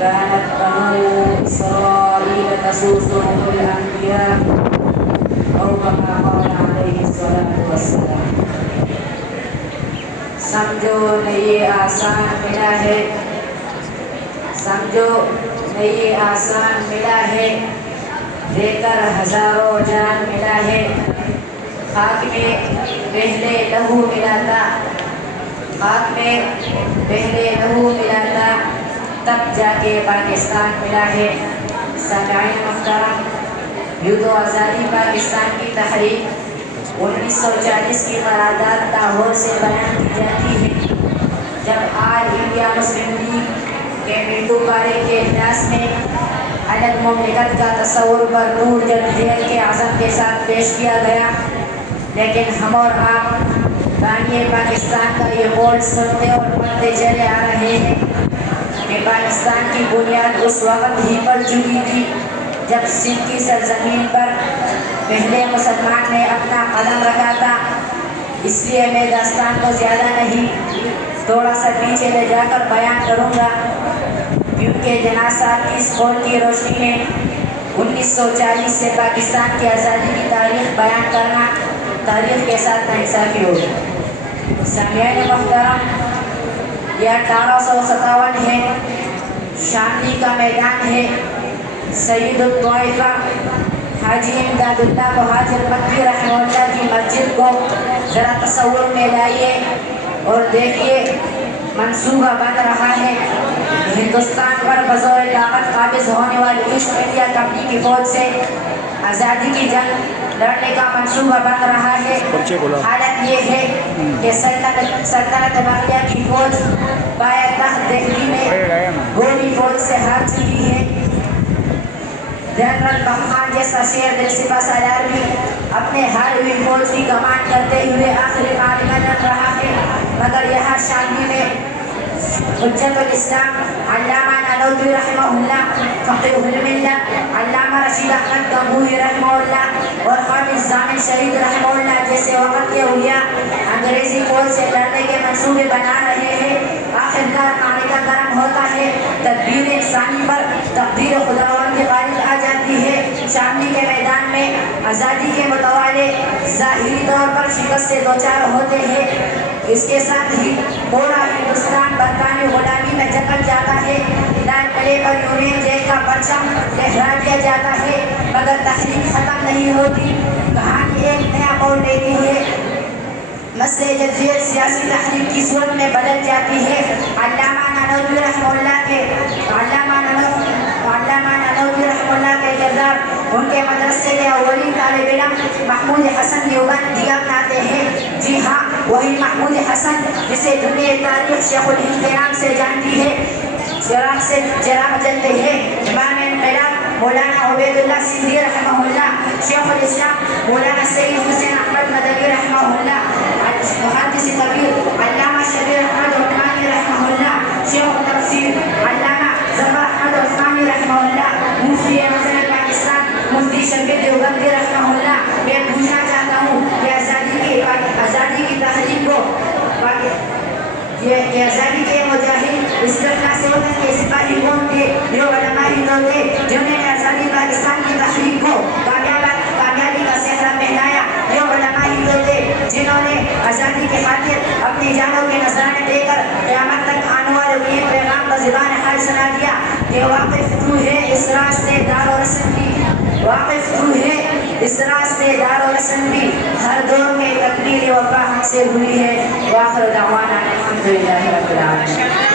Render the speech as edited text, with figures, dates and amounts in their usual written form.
كانت بنو إسرائيل تسوسهم الأنبياء أو كما قال عليه الصلاة والسلام. سمجھو نہیں آسان ملا ہے، سمجھو نہیں آسان ملا ہے، دے کر ہزاروں جان ملا ہے. خاک میں پہلے لہو ملا تھا، خاک میں پہلے لہو ملا تھا، تب جا کے پاکستان ملا ہے. سامعین محترم، یوں تو آزادی پاکستان کی تحریک 1940 کی قرارداد لاہور سے بیان کی جاتی ہے. جب آل انڈیا مسلم لیگ کے میٹو پارے کے اجلاس میں الگ مملکت کا تصور بھرپور جدوجہد کے عزم کے ساتھ پیش کیا گیا، لیکن ہم اور آپ بانی پاکستان کا یہ قول سنتے اور پڑھتے چلے آ رہے ہیں کہ پاکستان کی بنیاد اس وقت ہی پڑ چکی تھی جب سندھ کی سرزمین پر پہلے مسلمان نے اپنا قدم رکھا تھا. اس لیے میں داستان کو زیادہ نہیں، تھوڑا سا پیچھے لے جا کر بیان کروں گا، کیونکہ جناب صاحب کی اس قول کی روشنی میں 1940 سے پاکستان کی آزادی کی تاریخ بیان کرنا تاریخ کے ساتھ ناانصافی ہوگی. سامعین محترم، یہ 1857 ہے، شاملی کا میدان ہے. سید الطائفہ حاجی امداد اللہ مہاجر مکی رحمہ اللہ کی مسجد کو ذرا تصور میں لائیے اور دیکھیے منصوبہ بن رہا ہے. ہندوستان پر بزور طاقت قابض ہونے والی ایسٹ انڈیا کمپنی کی فوج سے آزادی کی جنگ لڑنے کا منصوبہ بن رہا ہے. حالت یہ ہے کہ سلطنت باغیہ کی فوج پائے تخت دہلی میں گولی فوج سے ہار چکی ہے. جنرل بخان جیسا شیر دل سپہ سالار بھی اپنے ہاری ہوئی فوج کی کمان کرتے ہوئے آخری معرکہ لڑ رہا ہے. مگر یہاں شاملی میں حجت الاسلام علامہ نانوتوی رحمہ اللہ، فقیہ الملت علامہ رشید احمد گنگوہی رحمہ اللہ اور حافظ ضامن شہید رحمہ اللہ جیسے وقت کے اولیاء انگریزی فوج سے لڑنے کے منصوبے بنا رہے ہیں. آخرکار معرکہ گرم ہوتا ہے، تدبیر انسانی پر تقدیر خداوند غالب آ جاتی ہے. شاملی کے میدان میں آزادی کے متوالے ظاہری طور پر شکست سے دوچار ہوتے ہیں. اس کے ساتھ ہی پورا ہندوستان برطانوی غلامی میں جکڑ جاتا ہے. لال قلعے پر یونین جیک کا پرچم لہرا دیا جاتا ہے، مگر تحریک ختم نہیں ہوتی. کہانی ایک نیا موڑ لیتی ہے، مسئلہ جدوجہد سیاسی تحریک کی صورت میں بدل جاتی ہے. علامہ نانوتوی رحمہ اللہ کے کردار ان کے مدرسے کے اولین طالب علم محمود حسن دیوبندی اپناتے ہیں. جی ہاں، وہی محمود حسن جسے دنیا تاریخ شیخ الہند کے نام سے جانتی ہے، چراغ جلتے ہیں. امام انقلاب مولانا عبید اللہ سندھی رحمہ اللہ، شیخ الاسلام مولانا سید حسین احمد مدنی رحمہ اللہ، محدث کبیر علامہ شبیر احمد عثمانی رحمہ اللہ، شیخ تفسیر علامہ ظفر احمد عثمانی رحمہ اللہ، مفتی اعظم پاکستان مفتی شبیر دیوبندی رحمہ اللہ. میں پوچھنا چاہتا ہوں کہ آزادی کی تحریک کو یہ آزادی کے مجاہد استقلال سے وطن کے سپاہی کون تھے؟ یہ علماء ہی تو تھے جنہوں نے آزادی پاکستان کی تحریک کو کامیابی کا سہرا پہنایا. یہ علماء ہی تو تھے جنہوں نے آزادی کی خاطر اپنی جانوں کے نذرانے دے کر قیامت تک آنے والے انہیں پیغام کا زبان حال سنا دیا کہ واقف تو ہے اس راستے دار و رسم بھی، واقف تو ہے اس راستے دار و رسم بھی، ہر دور میں تکمیل وفا ہم سے ہوئی ہے. وآخر دعوانا الحمدللہ رب العالمین.